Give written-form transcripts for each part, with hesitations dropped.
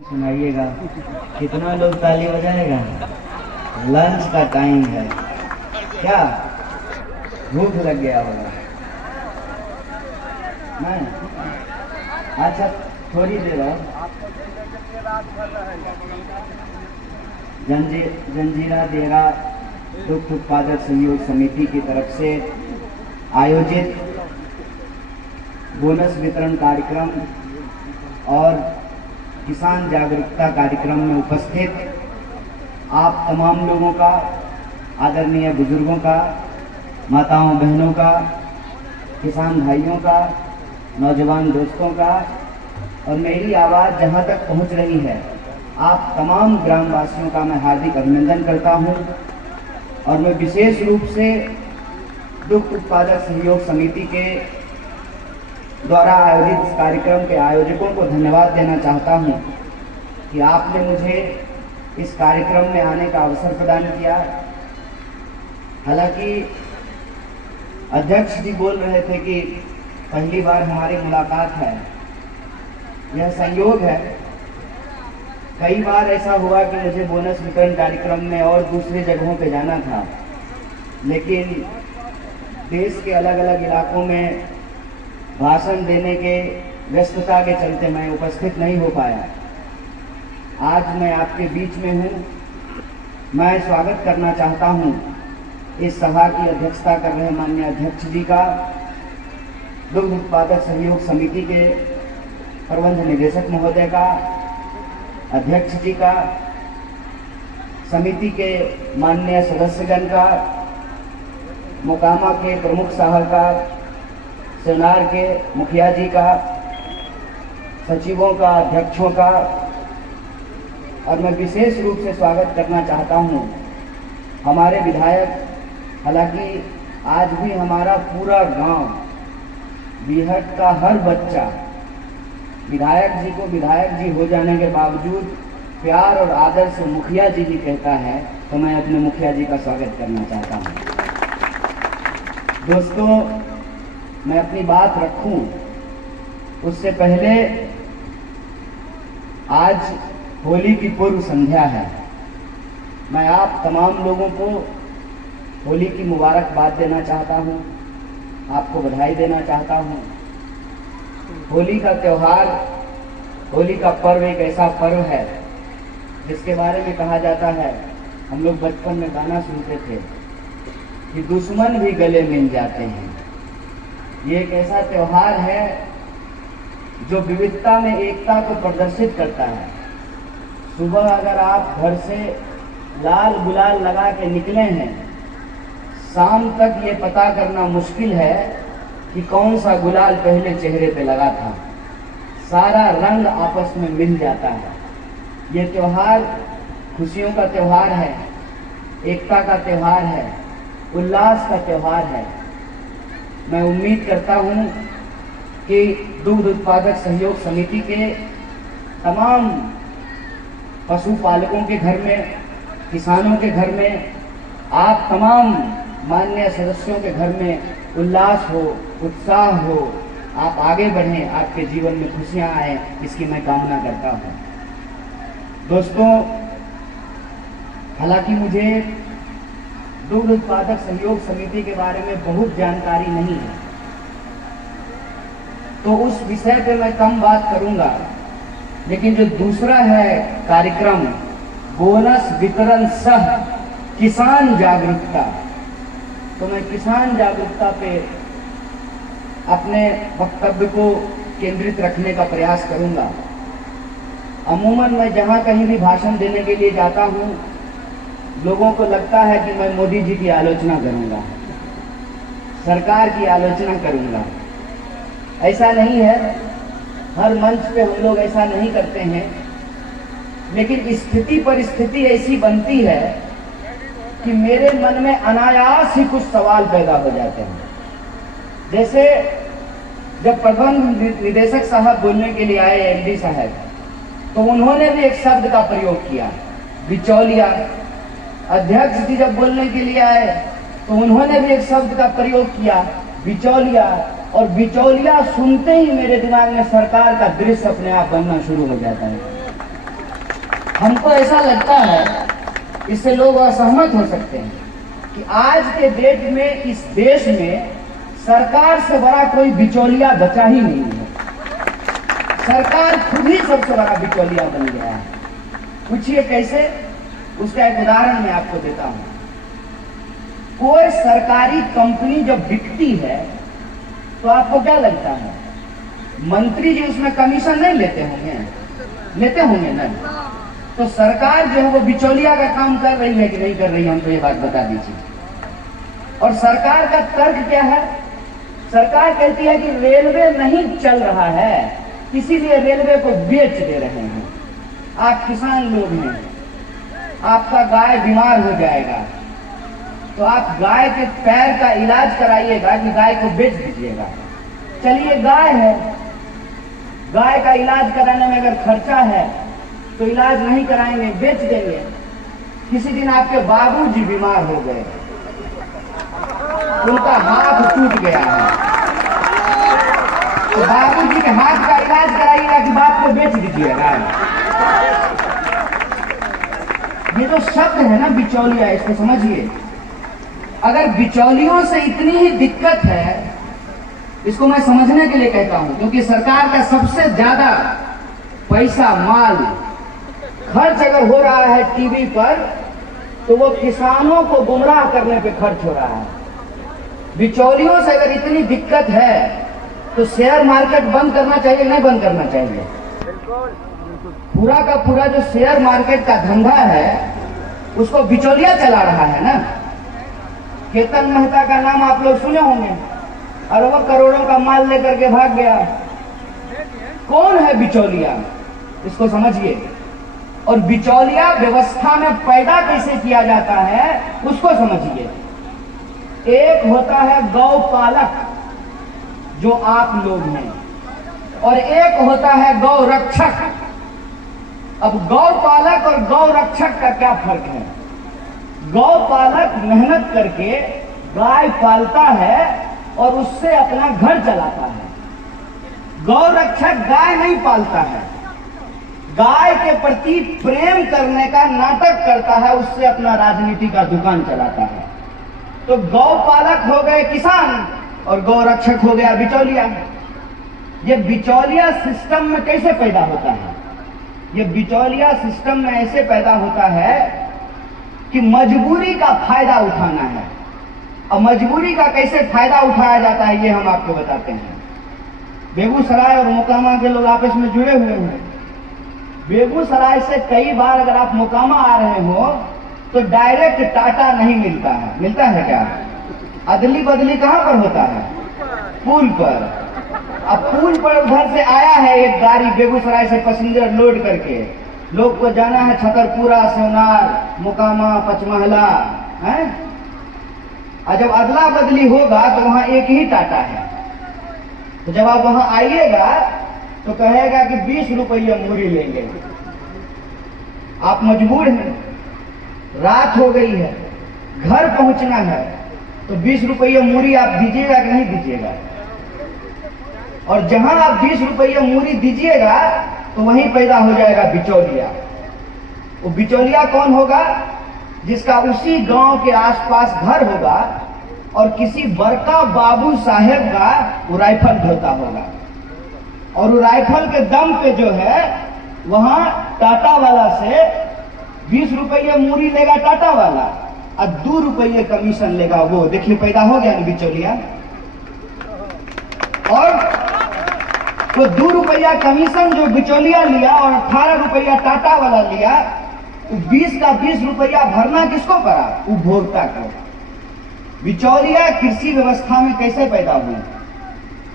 सुनाइएगा। कितना लोग ताली बजाएगा? लंच का टाइम है क्या? भूख लग गया होगा। मैं अच्छा थोड़ी देर और जंजीरा देहरा दुग्ध उत्पादक सहयोग समिति की तरफ से आयोजित बोनस वितरण कार्यक्रम और किसान जागरूकता कार्यक्रम में उपस्थित आप तमाम लोगों का, आदरणीय बुजुर्गों का, माताओं बहनों का, किसान भाइयों का, नौजवान दोस्तों का और मेरी आवाज़ जहां तक पहुंच रही है आप तमाम ग्रामवासियों का मैं हार्दिक अभिनंदन करता हूं। और मैं विशेष रूप से दुग्ध उत्पादक सहयोग समिति के द्वारा आयोजित इस कार्यक्रम के आयोजकों को धन्यवाद देना चाहता हूं कि आपने मुझे इस कार्यक्रम में आने का अवसर प्रदान किया। हालांकि अध्यक्ष जी बोल रहे थे कि पहली बार हमारी मुलाकात है, यह संयोग है। कई बार ऐसा हुआ कि मुझे बोनस वितरण कार्यक्रम में और दूसरी जगहों पे जाना था, लेकिन देश के अलग अलग इलाकों में भाषण देने के व्यस्तता के चलते मैं उपस्थित नहीं हो पाया। आज मैं आपके बीच में हूँ। मैं स्वागत करना चाहता हूँ इस सभा की अध्यक्षता कर रहे माननीय अध्यक्ष जी का, दुग्ध उत्पादक सहयोग समिति के प्रबंध निदेशक महोदय का, अध्यक्ष जी का, समिति के माननीय सदस्यगण का, मोकामा के प्रमुख सलाहकार, सेनार के मुखिया जी का, सचिवों का, अध्यक्षों का, और मैं विशेष रूप से स्वागत करना चाहता हूं हमारे विधायक। हालांकि आज भी हमारा पूरा गांव, बीहट का हर बच्चा विधायक जी को विधायक जी हो जाने के बावजूद प्यार और आदर से मुखिया जी भी कहता है, तो मैं अपने मुखिया जी का स्वागत करना चाहता हूं। दोस्तों, मैं अपनी बात रखूं उससे पहले आज होली की पूर्व संध्या है। मैं आप तमाम लोगों को होली की मुबारकबाद देना चाहता हूं, आपको बधाई देना चाहता हूं। होली का त्यौहार, होली का पर्व एक ऐसा पर्व है जिसके बारे में कहा जाता है, हम लोग बचपन में गाना सुनते थे कि दुश्मन भी गले मिल जाते हैं। ये एक ऐसा त्यौहार है जो विविधता में एकता को प्रदर्शित करता है। सुबह अगर आप घर से लाल गुलाल लगा के निकले हैं, शाम तक ये पता करना मुश्किल है कि कौन सा गुलाल पहले चेहरे पे लगा था। सारा रंग आपस में मिल जाता है। ये त्यौहार खुशियों का त्यौहार है, एकता का त्यौहार है, उल्लास का त्यौहार है। मैं उम्मीद करता हूं कि दुग्ध उत्पादक सहयोग समिति के तमाम पशुपालकों के घर में, किसानों के घर में, आप तमाम माननीय सदस्यों के घर में उल्लास हो, उत्साह हो, आप आगे बढ़ें, आपके जीवन में खुशियां आए, इसकी मैं कामना करता हूं। दोस्तों, हालांकि मुझे दुग्ध उत्पादक सहयोग समिति के बारे में बहुत जानकारी नहीं है, तो उस विषय पे मैं कम बात करूंगा। लेकिन जो दूसरा है कार्यक्रम, बोनस वितरण सह किसान जागरूकता, तो मैं किसान जागरूकता पे अपने वक्तव्य को केंद्रित रखने का प्रयास करूंगा। अमूमन मैं जहां कहीं भी भाषण देने के लिए जाता हूं, लोगों को लगता है कि मैं मोदी जी की आलोचना करूंगा, सरकार की आलोचना करूंगा। ऐसा नहीं है, हर मंच पे हम लोग ऐसा नहीं करते हैं, लेकिन स्थिति परिस्थिति ऐसी बनती है कि मेरे मन में अनायास ही कुछ सवाल पैदा हो जाते हैं। जैसे जब प्रबंध निदेशक साहब बोलने के लिए आए, एमडी साहब, तो उन्होंने भी एक शब्द का प्रयोग किया, बिचौलिया। अध्यक्ष जी जब बोलने के लिए आए तो उन्होंने भी एक शब्द का प्रयोग किया, बिचौलिया। और बिचौलिया सुनते ही मेरे दिमाग में सरकार का दृश्य अपने आप बनना शुरू हो जाता है। हमको ऐसा लगता है, इससे लोग असहमत हो सकते हैं, कि आज के डेट में इस देश में सरकार से बड़ा कोई बिचौलिया बचा ही नहीं है। सरकार खुद ही सबसे बड़ा बिचौलिया बन गया है। पूछिए कैसे? उसका एक उदाहरण मैं आपको देता हूं। कोई सरकारी कंपनी जब बिकती है तो आपको क्या लगता है, मंत्री जी उसमें कमीशन नहीं लेते होंगे? लेते होंगे ना। तो सरकार जो है वो बिचौलिया का काम कर रही है कि नहीं कर रही है, हमको ये बात बता दीजिए। और सरकार का तर्क क्या है? सरकार कहती है कि रेलवे नहीं चल रहा है, इसीलिए रेलवे को बेच दे रहे हैं। आप किसान लोग हैं, आपका गाय बीमार हो जाएगा तो आप गाय के पैर का इलाज कराइएगा कि गाय को बेच दीजिएगा? चलिए गाय है, गाय का इलाज कराने में अगर खर्चा है तो इलाज नहीं कराएंगे, बेच देंगे। किसी दिन आपके बाबूजी बीमार हो गए, उनका हाथ टूट गया है, तो बाबूजी के हाथ का इलाज कराइएगा कि बाप को बेच दीजिएगा? ये जो शब्द है ना बिचौलिया, इसको समझिए। अगर बिचौलियों से इतनी ही दिक्कत है, इसको मैं समझने के लिए कहता हूं, क्योंकि सरकार का सबसे ज्यादा पैसा माल खर्च अगर हो रहा है टीवी पर, तो वो किसानों को गुमराह करने पे खर्च हो रहा है। बिचौलियों से अगर इतनी दिक्कत है तो शेयर मार्केट बंद करना चाहिए, नहीं बंद करना चाहिए? पूरा का पूरा जो शेयर मार्केट का धंधा है उसको बिचौलिया चला रहा है ना। केतन मेहता का नाम आप लोग सुने होंगे, अरबों करोड़ों का माल लेकर के भाग गया। कौन है बिचौलिया, इसको समझिए। और बिचौलिया व्यवस्था में पैदा कैसे किया जाता है उसको समझिए। एक होता है गौपालक, जो आप लोग हैं, और एक होता है गौ रक्षक। अब गौपालक और गौ रक्षक का क्या फर्क है? गौपालक मेहनत करके गाय पालता है और उससे अपना घर चलाता है। गौ रक्षक गाय नहीं पालता है, गाय के प्रति प्रेम करने का नाटक करता है, उससे अपना राजनीति का दुकान चलाता है। तो गौपालक हो गए किसान और गौ रक्षक हो गया बिचौलिया। ये बिचौलिया सिस्टम में कैसे पैदा होता है? ये बिचौलिया सिस्टम में ऐसे पैदा होता है कि मजबूरी का फायदा उठाना है। और मजबूरी का कैसे फायदा उठाया जाता है ये हम आपको बताते हैं। बेगूसराय और मोकामा के लोग आपस में जुड़े हुए हैं। बेगूसराय से कई बार अगर आप मोकामा आ रहे हो तो डायरेक्ट टाटा नहीं मिलता है। मिलता है क्या? अदली बदली कहां पर होता है? पुल पर। अब पुल पर उधर से आया है एक गाड़ी बेगूसराय से पैसेंजर लोड करके, लोग को जाना है छतरपुरा, सोनार, मोकामा, पचमहला है। और जब अदला बदली होगा तो वहां एक ही टाटा है। तो जब आप वहां आइएगा तो कहेगा कि 20 रुपये मूरी लेंगे। आप मजबूर हैं, रात हो गई है, घर पहुंचना है, तो 20 रुपये मूरी आप दीजिएगा कि नहीं दीजिएगा? और जहां आप 20 रुपये मूरी दीजिएगा तो वहीं पैदा हो जाएगा बिचौलिया। वो बिचौलिया कौन होगा? जिसका उसी गांव के आसपास घर होगा और किसी बड़का बाबू साहेब का वो राइफल ढोता होगा, और वो राइफल के दम पे जो है वहां टाटा वाला से 20 रुपये मूरी लेगा टाटा वाला और 2 रुपये कमीशन लेगा वो। देखिए पैदा हो गया ना बिचौलिया। और वो 2 रुपया कमीशन जो बिचौलिया लिया और 18 रुपया टाटा वाला लिया, 20 का 20 रुपया भरना किसको पड़ा? उपभोक्ता को। बिचौलिया कृषि व्यवस्था में कैसे पैदा हुई?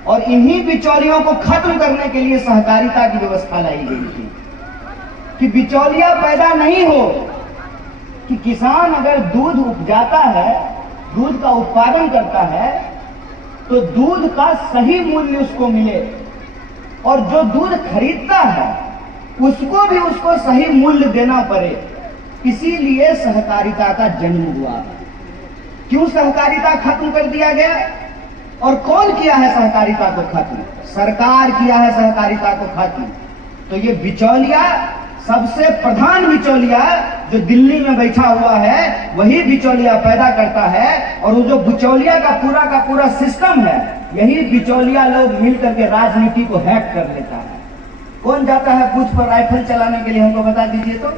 और इन्हीं बिचौलियों को खत्म करने के लिए सहकारिता की व्यवस्था लाई गई थी कि बिचौलिया पैदा नहीं हो, कि किसान अगर दूध उपजाता है, दूध का उत्पादन करता है, तो दूध का सही मूल्य उसको मिले, और जो दूध खरीदता है उसको भी उसको सही मूल्य देना पड़े। इसीलिए सहकारिता का जन्म हुआ। क्यों सहकारिता खत्म कर दिया गया? और कौन किया है सहकारिता को खत्म? सरकार किया है सहकारिता को खत्म। तो ये बिचौलिया सबसे प्रधान बिचौलिया जो दिल्ली में बैठा हुआ है वही बिचौलिया पैदा करता है, और वो जो बिचौलिया का पूरा सिस्टम है, यही बिचौलिया लोग मिल करके राजनीति को हैक कर लेता है। कौन जाता है बूथ पर राइफल चलाने के लिए, हमको बता दीजिए तो।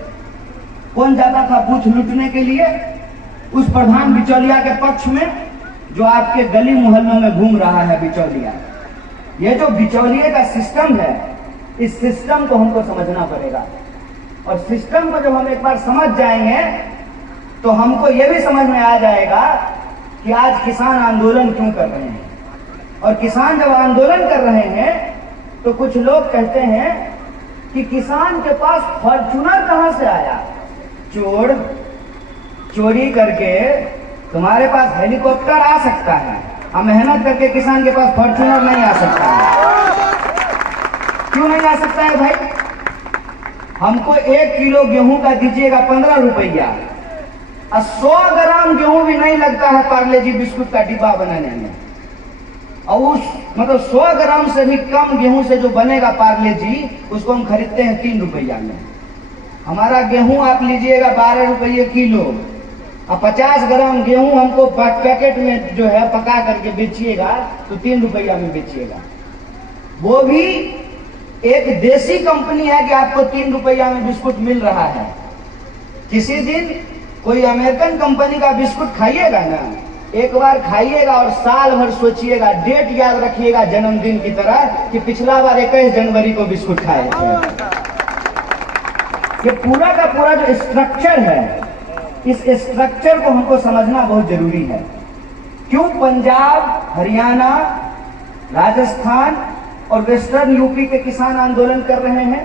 कौन जाता था बूथ लूटने के लिए? उस प्रधान बिचौलिया के पक्ष में जो आपके गली मोहल्लों में घूम रहा है बिचौलिया। ये जो बिचौलिए का सिस्टम है, इस सिस्टम को हमको समझना पड़ेगा, और सिस्टम को जब हम एक बार समझ जाएंगे तो हमको यह भी समझ में आ जाएगा कि आज किसान आंदोलन क्यों कर रहे हैं। और किसान जब आंदोलन कर रहे हैं तो कुछ लोग कहते हैं कि किसान के पास फॉर्च्यूनर कहां से आया? चोरी करके तुम्हारे पास हेलीकॉप्टर आ सकता है, हम मेहनत करके किसान के पास फॉर्च्यूनर नहीं आ सकता है। क्यों नहीं आ सकता है भाई? हमको 1 किलो गेहूं का दीजिएगा 15 रुपया, और 100 ग्राम गेहूं भी नहीं लगता है पार्ले जी बिस्कुट का डिब्बा बनाने में। और उस 100 ग्राम से भी कम गेहूं से जो बनेगा पार्ले जी, उसको हम खरीदते हैं 3 रुपया में। हमारा गेहूं आप लीजिएगा 12 रुपये किलो, और 50 ग्राम गेहूं हमको पैकेट में जो है पका करके बेचिएगा तो 3 रुपया में बेचिएगा। वो भी एक देसी कंपनी है कि आपको 3 रुपया में बिस्कुट मिल रहा है। किसी दिन कोई अमेरिकन कंपनी का बिस्कुट खाइएगा ना, एक बार खाइएगा और साल भर सोचिएगा, डेट याद रखिएगा जन्मदिन की तरह कि पिछला बार 21 जनवरी को बिस्कुट खाए थे। ये पूरा का पूरा जो स्ट्रक्चर है, इस स्ट्रक्चर को हमको समझना बहुत जरूरी है। क्यों पंजाब, हरियाणा, राजस्थान और वेस्टर्न यूपी के किसान आंदोलन कर रहे हैं?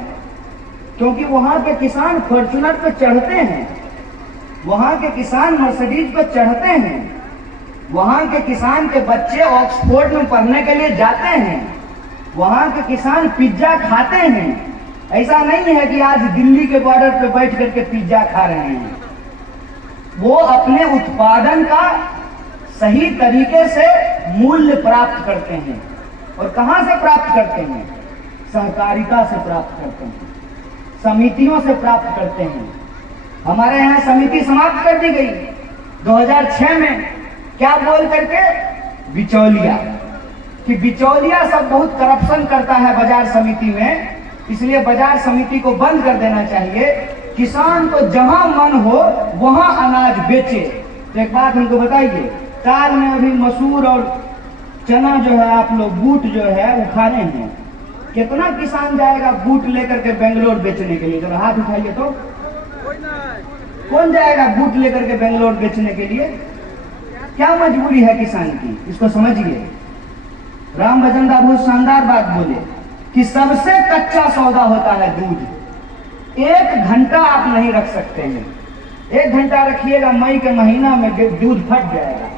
क्योंकि वहां के किसान फॉर्च्यूनर पे चढ़ते हैं, वहां के किसान मर्सिडीज पे चढ़ते हैं, वहां के किसान के बच्चे ऑक्सफोर्ड में पढ़ने के लिए जाते हैं, वहां के किसान पिज्जा खाते हैं। ऐसा नहीं है कि आज दिल्ली के बॉर्डर पे बैठ करके पिज्जा खा रहे हैं। वो अपने उत्पादन का सही तरीके से मूल्य प्राप्त करते हैं। और कहां से प्राप्त करते हैं? सहकारिता से प्राप्त करते हैं, समितियों से प्राप्त करते हैं। हमारे यहाँ समिति समाप्त कर दी गई 2006 में। क्या बोल करके? बिचौलिया, कि बिचौलिया सब बहुत करप्शन करता है बाजार समिति में, इसलिए बाजार समिति को बंद कर देना चाहिए। किसान को जहां मन हो वहां अनाज बेचे। तो एक बात हमको बताइए, ताल में अभी मसूर और चना जो है, आप लोग बूट जो है उखाड़े हैं, कितना किसान जाएगा बूट लेकर के बेंगलोर बेचने के लिए? जरा हाथ उठाइए तो। कौन जाएगा बूट लेकर के बेंगलोर बेचने के लिए? क्या मजबूरी है किसान की, इसको समझिए। राम भजन दास बहुत शानदार बात बोले कि सबसे कच्चा सौदा होता है दूध। 1 घंटा आप नहीं रख सकते हैं। 1 घंटा रखिएगा, मई के महीना में दूध फट जाएगा।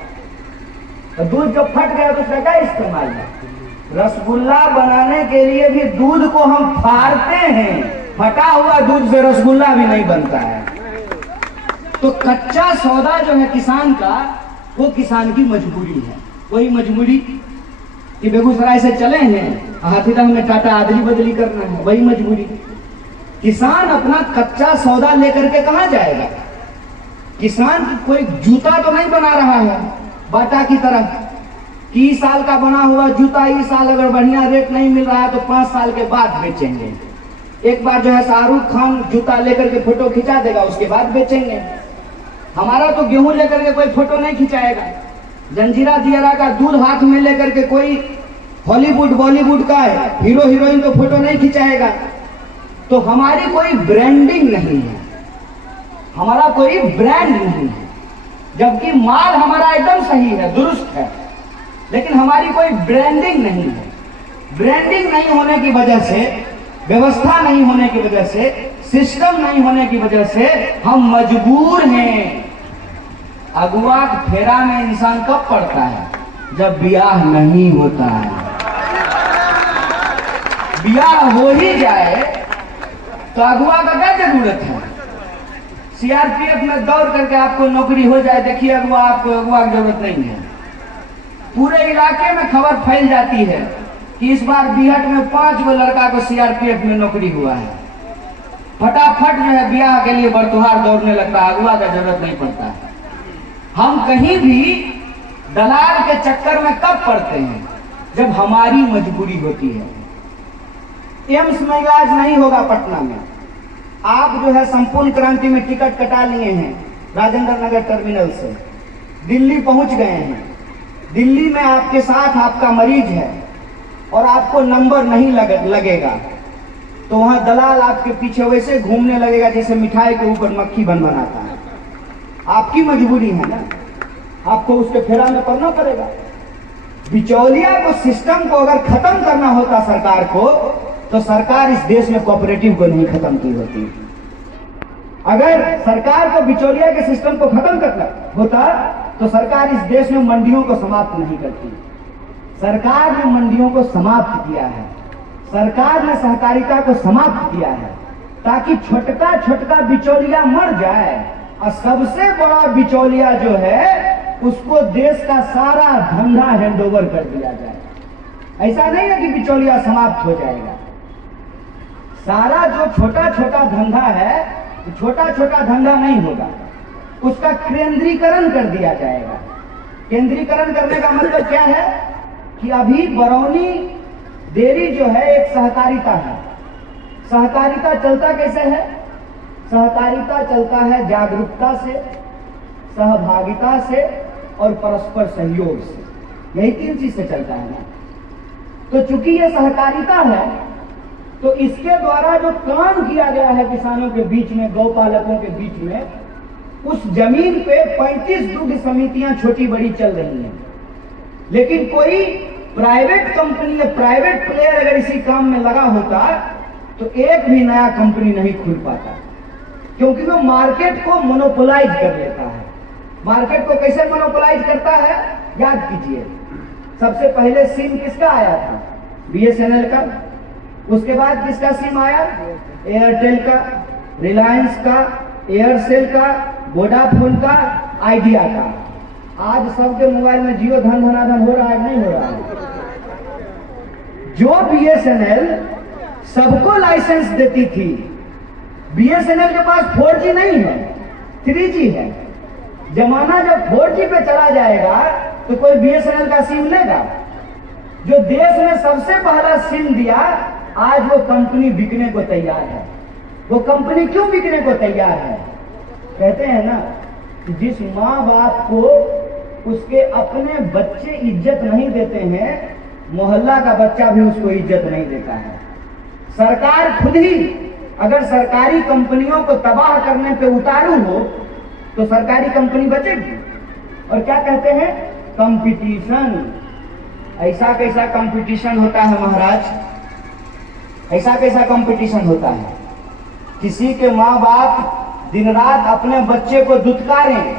तो दूध जब फट गया तो उसका क्या इस्तेमाल है? रसगुल्ला बनाने के लिए भी दूध को हम फाड़ते हैं, फटा हुआ दूध से रसगुल्ला भी नहीं बनता है। तो कच्चा सौदा जो है किसान का, वो किसान की मजबूरी है। वही मजबूरी कि बेगूसराय से चले हैं, हाथीदह में टाटा आदली बदली करना है, वही मजबूरी। किसान अपना कच्चा सौदा लेकर के कहां जाएगा? किसान कोई जूता तो नहीं बना रहा है बाटा की तरह कि इस साल का बना हुआ जूता इस साल अगर बढ़िया रेट नहीं मिल रहा है तो 5 साल के बाद बेचेंगे। एक बार जो है शाहरुख खान जूता लेकर के फोटो खिंचा देगा, उसके बाद बेचेंगे। हमारा तो गेहूं लेकर के कोई फोटो नहीं खिंचाएगा, जंजीरा दियरा का दूध हाथ में लेकर के कोई हॉलीवुड बॉलीवुड का हीरो हीरोइन तो फोटो नहीं खिंचाएगा। तो हमारी कोई ब्रांडिंग नहीं है, हमारा कोई ब्रांड नहीं है, जबकि माल हमारा एकदम सही है, दुरुस्त है, लेकिन हमारी कोई ब्रांडिंग नहीं है। ब्रांडिंग नहीं होने की वजह से, व्यवस्था नहीं होने की वजह से, सिस्टम नहीं होने की वजह से हम मजबूर हैं। अगुआ फेरा में इंसान कब पड़ता है? जब ब्याह नहीं होता है। ब्याह हो ही जाए तो अगुआ का क्या जरूरत है? सीआरपीएफ में दौड़ करके आपको नौकरी हो जाए, देखिए अगुआ, आपको अगुआ की जरूरत नहीं है। पूरे इलाके में खबर फैल जाती है कि इस बार बीहट में 5 गो लड़का को सीआरपीएफ में नौकरी हुआ है। फटाफट जो है ब्याह के लिए बरतुहार दौड़ने लगता है, अगुआ का जरूरत नहीं पड़ता है। हम कहीं भी दलाल के चक्कर में कब पड़ते हैं? जब हमारी मजबूरी होती है। एम्स में इलाज नहीं होगा पटना में, आप जो है संपूर्ण क्रांति में टिकट कटा लिए हैं राजेंद्र नगर टर्मिनल से, दिल्ली पहुंच गए हैं। दिल्ली में आपके साथ आपका मरीज है और आपको नंबर नहीं लगेगा, तो वहां दलाल आपके पीछे वैसे घूमने लगेगा जैसे मिठाई के ऊपर मक्खी बन बनाता है। आपकी मजबूरी है ना, आपको उसके फेरा में पड़ना पड़ेगा। बिचौलिया को, सिस्टम को अगर खत्म करना होता सरकार को, तो सरकार इस देश में कोऑपरेटिव को नहीं खत्म की होती। अगर सरकार को बिचौलिया के सिस्टम को खत्म करना होता तो सरकार इस देश में मंडियों को समाप्त नहीं करती। सरकार ने मंडियों को समाप्त किया है, सरकार ने सहकारिता को समाप्त किया है, ताकि छोटका छोटका बिचौलिया मर जाए और सबसे बड़ा बिचौलिया जो है उसको देश का सारा धंधा हैंडओवर कर दिया जाए। ऐसा नहीं है कि बिचौलिया समाप्त हो जाएगा, सारा जो छोटा छोटा धंधा है, छोटा छोटा धंधा नहीं होगा, उसका केंद्रीकरण कर दिया जाएगा। केंद्रीकरण करने का मतलब क्या है कि अभी बरौनी डेयरी जो है एक सहकारिता है। सहकारिता चलता कैसे है? सहकारिता चलता है जागरूकता से, सहभागिता से और परस्पर सहयोग से। यही 3 चीज से चलता है ना। तो चूंकि ये सहकारिता है, तो इसके द्वारा जो काम किया गया है किसानों के बीच में, गौपालकों के बीच में, उस जमीन पे 35 दुग्ध समितियां छोटी बड़ी चल रही हैं। लेकिन कोई प्राइवेट कंपनी या प्राइवेट प्लेयर अगर इसी काम में लगा होता तो एक भी नया कंपनी नहीं खुल पाता, क्योंकि वो मार्केट को मोनोपोलाइज कर लेता है। मार्केट को कैसे मोनोपोलाइज करता है? याद कीजिए, सबसे पहले सिम किसका आया था? BSNL का। उसके बाद किसका सिम आया? एयरटेल का, रिलायंस का, एयरसेल का, वोडाफोन का, आइडिया का। आज सबके मोबाइल में जियो धन धनाधन हो रहा है, नहीं हो रहा है? जो BSNL सबको लाइसेंस देती थी, BSNL के पास 4G नहीं है, 3G है। जमाना जब 4G पे चला जाएगा तो कोई BSNL का सिम लेगा? जो देश में सबसे पहला सिम दिया, आज वो कंपनी बिकने को तैयार है। वो कंपनी क्यों बिकने को तैयार है? कहते हैं ना कि जिस माँ बाप को उसके अपने बच्चे इज्जत नहीं देते हैं, मोहल्ला का बच्चा भी उसको इज्जत नहीं देता है। सरकार खुद ही अगर सरकारी कंपनियों को तबाह करने पे उतारू हो तो सरकारी कंपनी बचेगी। और क्या कहते हैं? कंपटीशन। ऐसा कैसा कंपटीशन होता है महाराज? ऐसा कैसा कंपटीशन होता है? किसी के माँ बाप दिन रात अपने बच्चे को दुत्कारें,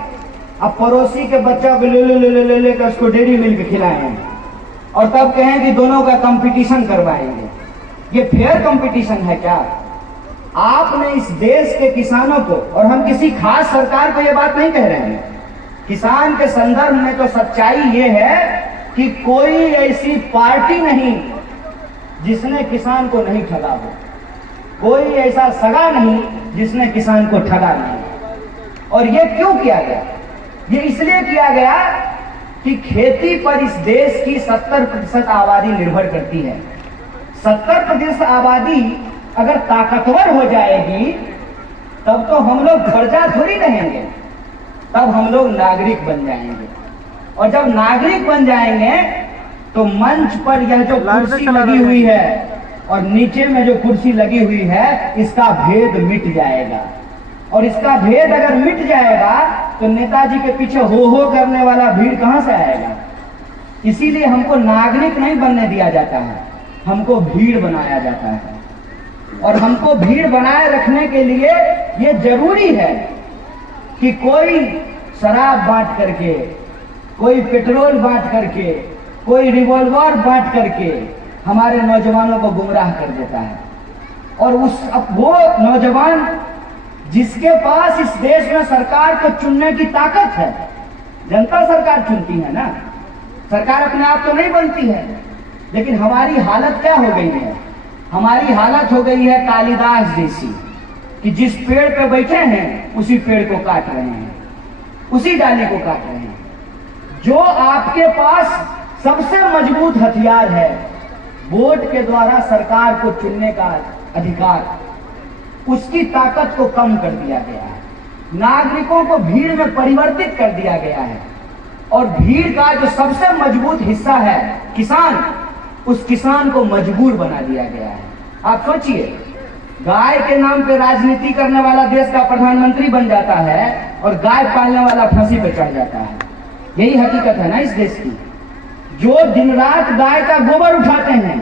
अब पड़ोसी के बच्चा को ले कर उसको डेयरी मिल्क खिलाएं और तब कहें कि दोनों का कंपटीशन करवाएंगे। ये फेयर कंपटीशन है क्या? आपने इस देश के किसानों को, और हम किसी खास सरकार को ये बात नहीं कह रहे हैं, किसान के संदर्भ में तो सच्चाई ये है कि कोई ऐसी पार्टी नहीं जिसने किसान को नहीं ठगा हो, कोई ऐसा सगा नहीं जिसने किसान को ठगा नहीं। और ये क्यों किया गया? ये इसलिए किया गया कि खेती पर इस देश की 70% आबादी निर्भर करती है। 70% आबादी अगर ताकतवर हो जाएगी तब तो हम लोग खर्चा थोड़ी रहेंगे, तब हम लोग नागरिक बन जाएंगे। और जब नागरिक बन जाएंगे तो मंच पर यह जो कुर्सी लगी हुई है और नीचे में जो कुर्सी लगी हुई है, इसका भेद मिट जाएगा। और इसका भेद अगर मिट जाएगा तो नेताजी के पीछे हो करने वाला भीड़ कहां से आएगा? इसीलिए हमको नागरिक नहीं बनने दिया जाता है, हमको भीड़ बनाया जाता है। और हमको भीड़ बनाए रखने के लिए ये जरूरी है कि कोई शराब बांट करके, कोई पेट्रोल बांट करके, कोई रिवॉल्वर बांट करके हमारे नौजवानों को गुमराह कर देता है। और वो नौजवान जिसके पास इस देश में सरकार को चुनने की ताकत है, जनता सरकार चुनती है ना, सरकार अपने आप तो नहीं बनती है। लेकिन हमारी हालत क्या हो गई है? हमारी हालत हो गई है कालिदास जैसी। कि जिस पेड़ पे बैठे हैं उसी पेड़ को काट रहे हैं, उसी डाली को काट रहे हैं। जो आपके पास सबसे मजबूत हथियार है, वोट के द्वारा सरकार को चुनने का अधिकार, उसकी ताकत को कम कर दिया गया है। नागरिकों को भीड़ में परिवर्तित कर दिया गया है और भीड़ का जो सबसे मजबूत हिस्सा है किसान, उस किसान को मजबूर बना दिया गया है। आप सोचिए, गाय के नाम पे राजनीति करने वाला देश का प्रधानमंत्री बन जाता है और गाय पालने वाला फांसी पे चढ़ जाता है। यही हकीकत है ना इस देश की। जो दिन रात गाय का गोबर उठाते हैं,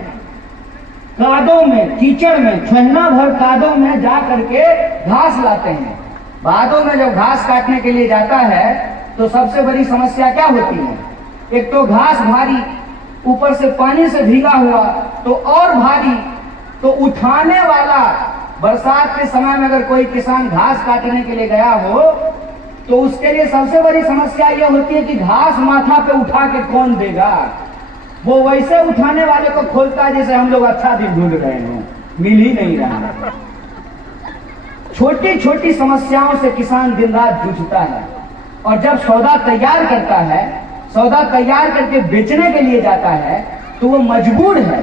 कादों में, कीचड़ में, छहना भर कादों में जा करके घास लाते हैं, बादों में जब घास काटने के लिए जाता है तो सबसे बड़ी समस्या क्या होती है? एक तो घास भारी, ऊपर से पानी से भीगा हुआ तो और भारी। तो उठाने वाला, बरसात के समय में अगर कोई किसान घास काटने के लिए गया हो तो उसके लिए सबसे बड़ी समस्या यह होती है कि घास माथा पे उठा के कौन देगा। वो वैसे उठाने वाले को खोलता है जैसे हम लोग अच्छा दिन ढूंढ रहे हो, मिल ही नहीं रहा। छोटी छोटी समस्याओं से किसान दिन रात जूझता है और जब सौदा तैयार करता है, सौदा तैयार करके बेचने के लिए जाता है तो वो मजबूर है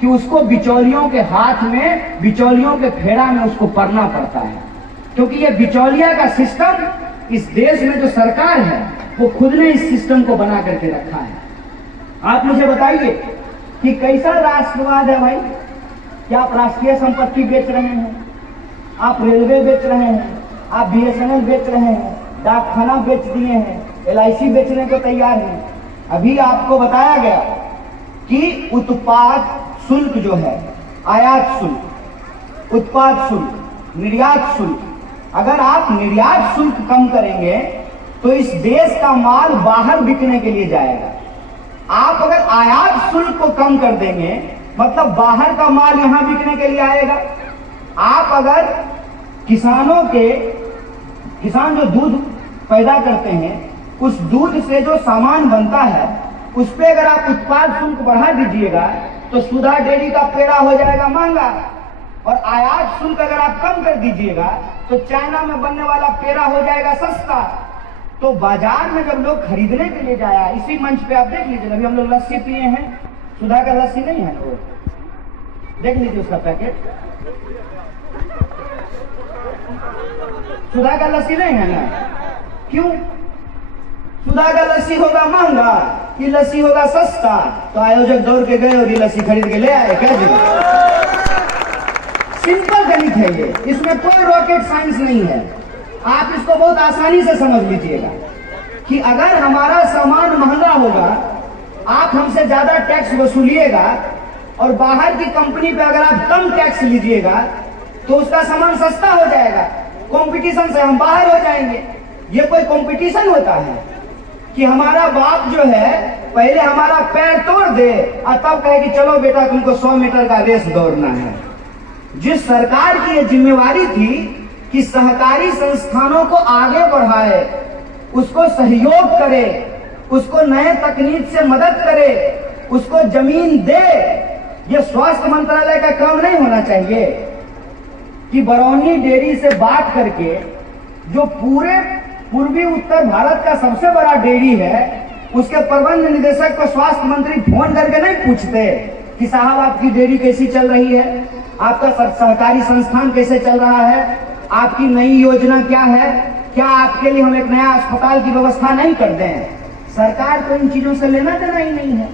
कि उसको बिचौलियों के हाथ में, बिचौलियों के फेरा में उसको पड़ना पड़ता है, क्योंकि ये बिचौलिया का सिस्टम इस देश में जो सरकार है वो खुद ने इस सिस्टम को बना करके रखा है। आप मुझे बताइए कि कैसा राष्ट्रवाद है भाई? क्या आप राष्ट्रीय संपत्ति बेच रहे हैं, आप रेलवे बेच रहे हैं, आप BSNL बेच रहे हैं, डाकखाना बेच दिए हैं, LIC बेचने को तैयार है। अभी आपको बताया गया कि उत्पाद शुल्क जो है, आयात शुल्क, उत्पाद शुल्क, निर्यात शुल्क, अगर आप निर्यात शुल्क कम करेंगे तो इस देश का माल बाहर बिकने के लिए जाएगा। आप अगर आयात शुल्क को कम कर देंगे मतलब बाहर का माल यहां बिकने के लिए आएगा। आप अगर किसान जो दूध पैदा करते हैं, उस दूध से जो सामान बनता है उस पे अगर आप उत्पाद शुल्क बढ़ा दीजिएगा तो सुधा डेयरी का पेड़ा हो जाएगा महंगा, और आयात शुल्क अगर आप कम कर दीजिएगा तो चाइना में बनने वाला पेड़ा हो जाएगा सस्ता। तो बाजार में जब लोग खरीदने के लिए जाया, इसी मंच पे आप देख लीजिए, अभी हम लोग लस्सी पिए हैं, सुधा का लस्सी नहीं है, वो देख लीजिए उसका पैकेट, सुधा का लस्सी नहीं है ना। क्यों? सुधा का लस्सी होगा महंगा कि लस्सी होगा सस्ता? तो आयोजक दौड़ के गए और ये लस्सी खरीद के ले आए। क्या जगह? सिंपल गणित है ये, इसमें कोई रॉकेट साइंस नहीं है। आप इसको बहुत आसानी से समझ लीजिएगा कि अगर हमारा सामान महंगा होगा, आप हमसे ज्यादा टैक्स वसूलिएगा, और बाहर की कंपनी पे अगर आप कम टैक्स लीजिएगा तो उसका सामान सस्ता हो जाएगा। कंपटीशन से हम बाहर हो जाएंगे। ये कोई कंपटीशन होता है कि हमारा बाप जो है पहले हमारा पैर तोड़ दे और तब कहे कि चलो बेटा तुमको 100 मीटर का रेस दौड़ना है। जिस सरकार की ये जिम्मेवारी थी कि सहकारी संस्थानों को आगे बढ़ाए, उसको सहयोग करे, उसको नए तकनीक से मदद करे, उसको जमीन दे, ये स्वास्थ्य मंत्रालय का काम नहीं होना चाहिए कि बरौनी डेयरी से बात करके, जो पूरे पूर्वी उत्तर भारत का सबसे बड़ा डेयरी है, उसके प्रबंध निदेशक को स्वास्थ्य मंत्री फोन करके नहीं पूछते कि साहब आपकी डेयरी कैसी चल रही है, आपका सहकारी संस्थान कैसे चल रहा है, आपकी नई योजना क्या है, क्या आपके लिए हम एक नया अस्पताल की व्यवस्था नहीं कर दें? सरकार को इन चीजों से लेना देना ही नहीं है।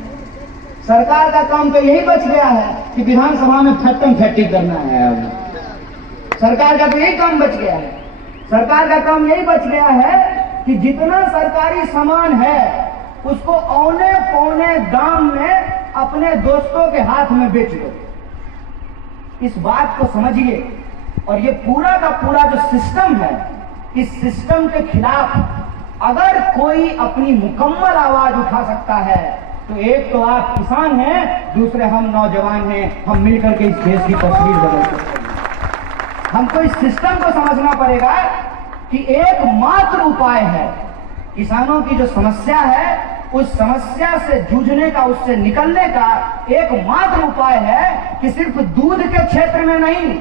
सरकार का काम तो यही बच गया है कि विधानसभा में फैक्टम फैक्टी करना है। अब सरकार का तो यही काम बच गया है। सरकार का काम यही बच गया है कि जितना सरकारी सामान है उसको औने पौने दाम में अपने दोस्तों के हाथ में बेच दो। इस बात को समझिए। और ये पूरा का पूरा जो सिस्टम है, इस सिस्टम के खिलाफ अगर कोई अपनी मुकम्मल आवाज उठा सकता है तो एक तो आप किसान हैं, दूसरे हम नौजवान हैं। हम मिलकर के इस देश की तस्वीर बदल सकते हैं। हमको इस सिस्टम को समझना पड़ेगा कि एकमात्र उपाय है किसानों की जो समस्या है, उस समस्या से जूझने का, उससे निकलने का एकमात्र उपाय है कि सिर्फ दूध के क्षेत्र में नहीं,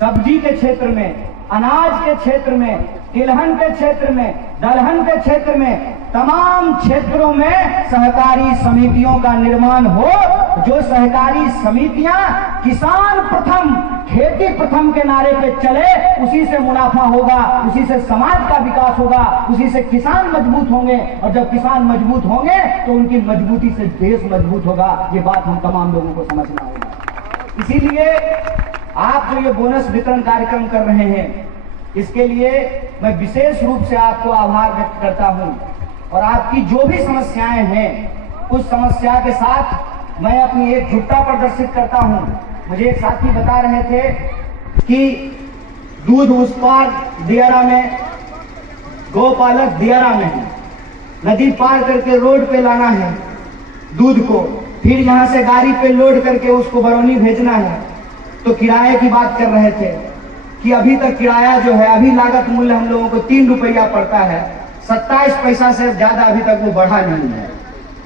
सब्जी के क्षेत्र में, अनाज के क्षेत्र में, तिलहन के क्षेत्र में, दलहन के क्षेत्र में, तमाम क्षेत्रों में सहकारी समितियों का निर्माण हो। जो सहकारी समितियां किसान प्रथम, खेती प्रथम के नारे पे चले, उसी से मुनाफा होगा, उसी से समाज का विकास होगा, उसी से किसान मजबूत होंगे, और जब किसान मजबूत होंगे तो उनकी मजबूती से देश मजबूत होगा। ये बात हम तमाम लोगों को समझना होगा। इसीलिए आप जो ये बोनस वितरण कार्यक्रम कर रहे हैं, इसके लिए मैं विशेष रूप से आपको आभार व्यक्त करता हूं, और आपकी जो भी समस्याएं हैं उस समस्या के साथ मैं अपनी एकजुटता प्रदर्शित करता हूं। मुझे एक साथी बता रहे थे कि दूध उत्पाद दियारा में, गौपालक दियारा में है, नदी पार करके रोड पे लाना है दूध को, फिर यहाँ से गाड़ी पे लोड करके उसको बरौनी भेजना है। तो किराए की बात कर रहे थे कि अभी तक किराया जो है, अभी लागत मूल्य हम लोगों को 3 रुपया पड़ता है, 27 पैसा से ज्यादा अभी तक वो बढ़ा नहीं है।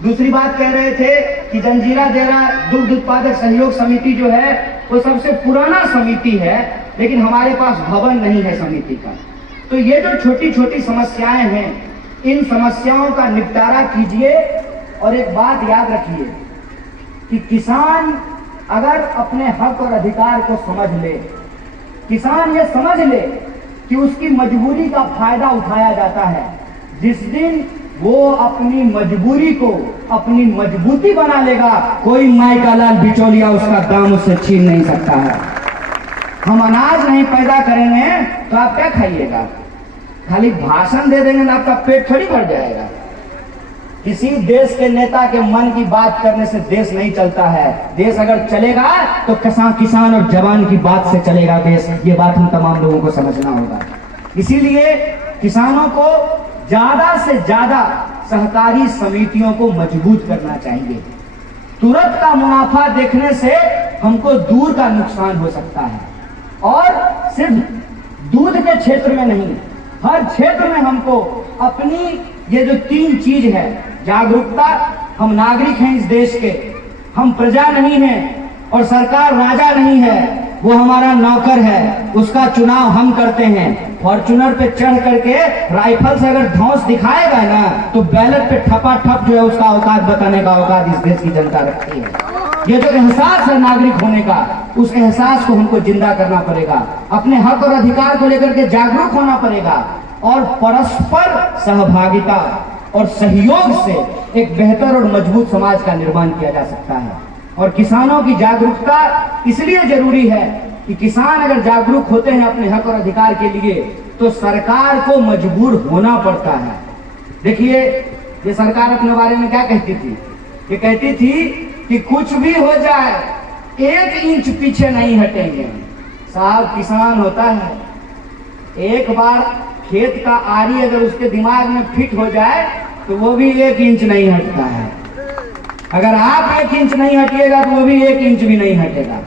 दूसरी बात कह रहे थे कि जंजीरा डेरा दुग्ध उत्पादक सहयोग समिति जो है वो सबसे पुराना समिति है, लेकिन हमारे पास भवन नहीं है समिति का। तो ये जो छोटी छोटी समस्याएं हैं, इन समस्याओं का निपटारा कीजिए। और एक बात याद रखिए कि किसान अगर अपने हक और अधिकार को समझ ले, किसान ये समझ ले कि उसकी मजबूरी का फायदा उठाया जाता है, जिस दिन वो अपनी मजबूरी को अपनी मजबूती बना लेगा, कोई माई का लाल बिचौलिया उसका दाम उससे छीन नहीं सकता है। हम अनाज नहीं पैदा करेंगे तो आप क्या खाइएगा? खाली भाषण दे देंगे ना, आपका पेट थोड़ी भर जाएगा। किसी देश के नेता के मन की बात करने से देश नहीं चलता है। देश अगर चलेगा तो किसान और जवान की बात से चलेगा देश। ये बात हम तमाम लोगों को समझना होगा। इसीलिए किसानों को ज्यादा से ज्यादा सहकारी समितियों को मजबूत करना चाहिए। तुरंत का मुनाफा देखने से हमको दूर का नुकसान हो सकता है, और सिर्फ दूध के क्षेत्र में नहीं, हर क्षेत्र में हमको अपनी ये जो 3 चीज है, जागरूकता, हम नागरिक हैं इस देश के, हम प्रजा नहीं हैं, और सरकार राजा नहीं है, वो हमारा नौकर है, उसका चुनाव हम करते हैं। फॉर्च्यूनर पे चढ़ करके राइफल से अगर धौंस दिखाएगा ना, तो बैलेट पे ठपा ठप जो है उसका औकात बताने का औकात इस देश की जनता रखती है। ये जो एहसास है नागरिक होने का, उस एहसास को हमको जिंदा करना पड़ेगा। अपने हक और अधिकार को लेकर के जागरूक होना पड़ेगा, और परस्पर सहभागिता और सहयोग से एक बेहतर और मजबूत समाज का निर्माण किया जा सकता है। और किसानों की जागरूकता इसलिए जरूरी है कि किसान अगर जागरूक होते हैं अपने हक और अधिकार के लिए, तो सरकार को मजबूर होना पड़ता है। देखिए, ये सरकार अपने बारे में क्या कहती थी? ये कहती थी कि कुछ भी हो जाए 1 इंच पीछे नहीं हटेंगे। साहब, किसान होता है, एक बार खेत का आरी अगर उसके दिमाग में फिट हो जाए तो वो भी 1 इंच नहीं हटता है। अगर आप 1 इंच नहीं हटिएगा तो वो भी 1 इंच भी नहीं हटेगा।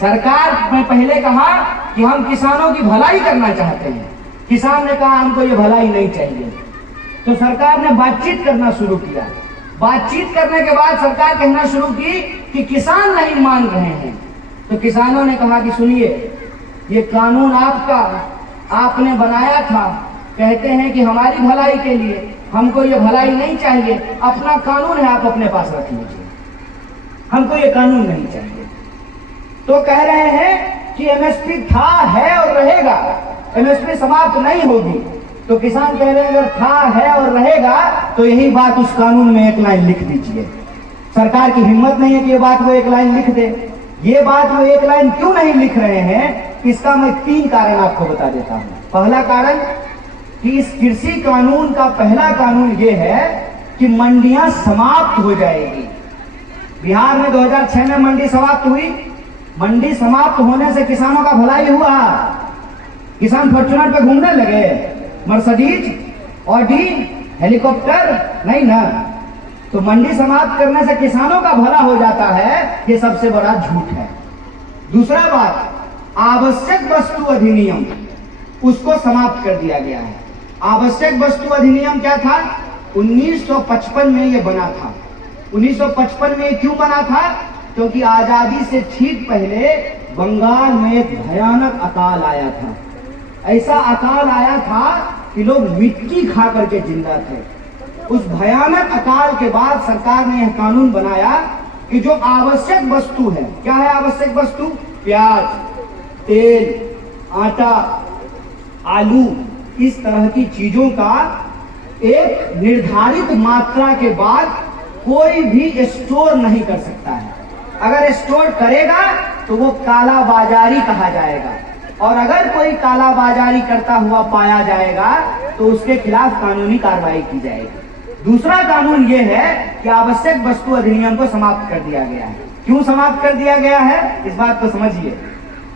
सरकार ने पहले कहा कि हम किसानों की भलाई करना चाहते हैं, किसान ने कहा हमको ये भलाई नहीं चाहिए, तो सरकार ने बातचीत करना शुरू किया। बातचीत करने के बाद सरकार कहना शुरू की कि किसान नहीं मान रहे हैं, तो किसानों ने कहा कि सुनिए, ये कानून आपने बनाया था, कहते हैं कि हमारी भलाई के लिए, हमको ये भलाई नहीं चाहिए, अपना कानून है आप अपने पास रख लीजिए, हमको ये कानून नहीं चाहिए। तो कह रहे हैं कि एमएसपी था, है और रहेगा, एमएसपी समाप्त नहीं होगी। तो किसान कह रहे हैं अगर था, है और रहेगा तो यही बात उस कानून में 1 लाइन लिख दीजिए। सरकार की हिम्मत नहीं है कि ये बात वो 1 लाइन लिख दे। ये बात वो 1 लाइन क्यों नहीं लिख रहे हैं, इसका मैं 3 कारण आपको बता देता हूं। पहला कारण कि इस कृषि कानून का पहला कानून ये है कि मंडियां समाप्त हो जाएगी। बिहार में 2006 में मंडी समाप्त हुई। मंडी समाप्त होने से किसानों का भलाई हुआ। किसान फॉर्च्यूनर पे घूमने लगे, मर्सिडीज, ऑडी, हेलीकॉप्टर नहीं ना। तो मंडी समाप्त करने से किसानों का भला हो जाता है, ये सबसे बड़ा झूठ है। दूसरा बात, आवश्यक वस्तु अधिनियम, उसको समाप्त कर दिया गया है। आवश्यक वस्तु अधिनियम क्या था? 1955 में ये बना था। 1955 में क्यों बना था? क्योंकि आजादी से ठीक पहले बंगाल में एक भयानक अकाल आया था। ऐसा अकाल आया था कि लोग मिट्टी खा करके जिंदा थे। उस भयानक अकाल के बाद सरकार ने यह कानून बनाया कि जो आवश्यक वस्तु है, क्या है आवश्यक वस्तु? प्याज, तेल, आटा, आलू, इस तरह की चीजों का एक निर्धारित मात्रा के बाद कोई भी स्टोर नहीं कर सकता है। अगर स्टोर करेगा तो वो काला बाजारी कहा जाएगा, और अगर कोई काला बाजारी करता हुआ पाया जाएगा तो उसके खिलाफ कानूनी कार्रवाई की जाएगी। दूसरा कानून ये है कि आवश्यक वस्तु अधिनियम को समाप्त कर दिया गया है। क्यों समाप्त कर दिया गया है, इस बात को समझिए।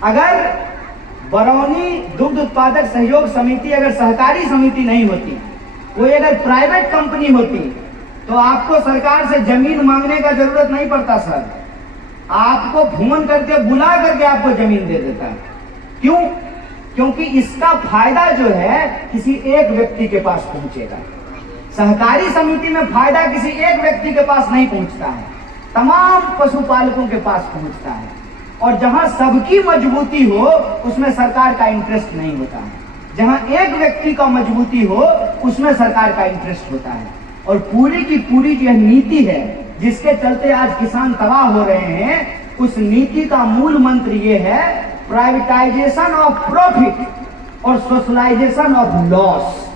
अगर बरौनी दुग्ध उत्पादक सहयोग समिति अगर सहकारी समिति नहीं होती, कोई अगर प्राइवेट कंपनी होती, तो आपको सरकार से जमीन मांगने का जरूरत नहीं पड़ता सर। आपको फोन करके बुला करके आपको जमीन दे देता है। क्यों? क्योंकि इसका फायदा जो है किसी एक व्यक्ति के पास पहुंचेगा। सहकारी समिति में फायदा किसी एक व्यक्ति के पास नहीं पहुंचता है, तमाम पशुपालकों के पास पहुंचता है। और जहां सबकी मजबूती हो उसमें सरकार का इंटरेस्ट नहीं होता है। जहां एक व्यक्ति का मजबूती हो उसमें सरकार का इंटरेस्ट होता है। और पूरी की पूरी यह नीति है जिसके चलते आज किसान तबाह हो रहे हैं। उस नीति का मूल मंत्र ये है, प्राइवेटाइजेशन ऑफ प्रॉफिट और सोशलाइजेशन ऑफ लॉस।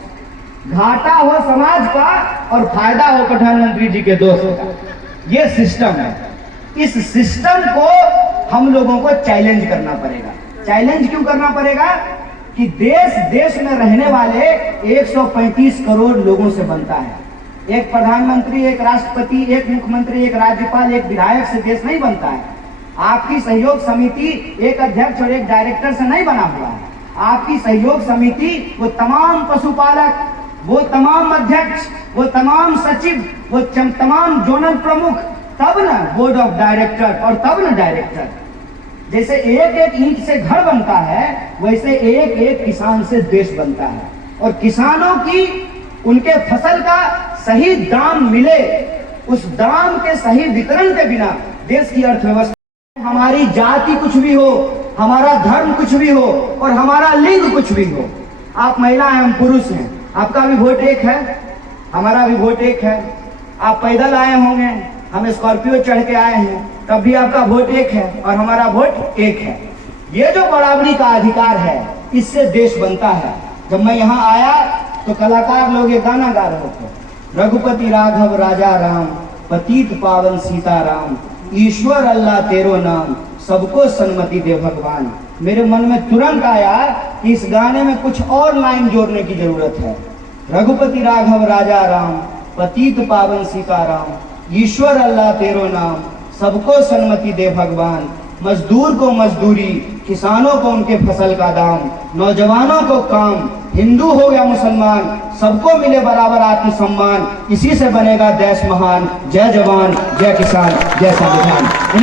घाटा हो समाज का और फायदा हो प्रधानमंत्री जी के दोस्त का। ये सिस्टम है। इस सिस्टम को हम लोगों को चैलेंज करना पड़ेगा। चैलेंज क्यों करना पड़ेगा? कि देश में रहने वाले 135 करोड़ लोगों से बनता है। एक प्रधानमंत्री, एक राष्ट्रपति, एक मुख्यमंत्री, एक राज्यपाल, एक विधायक से देश नहीं बनता है। आपकी सहयोग समिति एक अध्यक्ष और एक डायरेक्टर से नहीं बना हुआ है। आपकी सहयोग समिति वो तमाम पशुपालक, वो तमाम अध्यक्ष, वो तमाम सचिव, वो तमाम जोनल प्रमुख, तब ना बोर्ड ऑफ डायरेक्टर और तब ना डायरेक्टर। जैसे एक एक ईंट से घर बनता है, वैसे एक एक किसान से देश बनता है। और किसानों की उनके फसल का सही दाम मिले, उस दाम के सही वितरण के बिना देश की अर्थव्यवस्था, हमारी जाति कुछ भी हो, हमारा धर्म कुछ भी हो और हमारा लिंग कुछ भी हो, आप महिला हैं, हम पुरुष हैं, आपका भी वोट एक है, हमारा भी वोट एक है। आप पैदल आए होंगे, हम स्कॉर्पियो चढ़ के आए हैं, तब भी आपका वोट एक है और हमारा वोट एक है। ये जो बराबरी का अधिकार है, इससे देश बनता है। जब मैं यहाँ आया तो कलाकार लोग ये गाना गा रहे थे, रघुपति राघव राजा राम, पतित पावन सीताराम, ईश्वर अल्लाह तेरो नाम, सबको सन्मति दे भगवान। मेरे मन में तुरंत आया कि इस गाने में कुछ और लाइन जोड़ने की जरूरत है। रघुपति राघव राजा राम, पतित पावन सीताराम, ईश्वर अल्लाह तेरो नाम, सबको सन्मति दे भगवान। मजदूर को मजदूरी, किसानों को उनके फसल का दाम, नौजवानों को काम, हिंदू हो या मुसलमान, सबको मिले बराबर आत्मसम्मान। इसी से बनेगा देश महान। जय जवान, जय किसान, जय संविधान।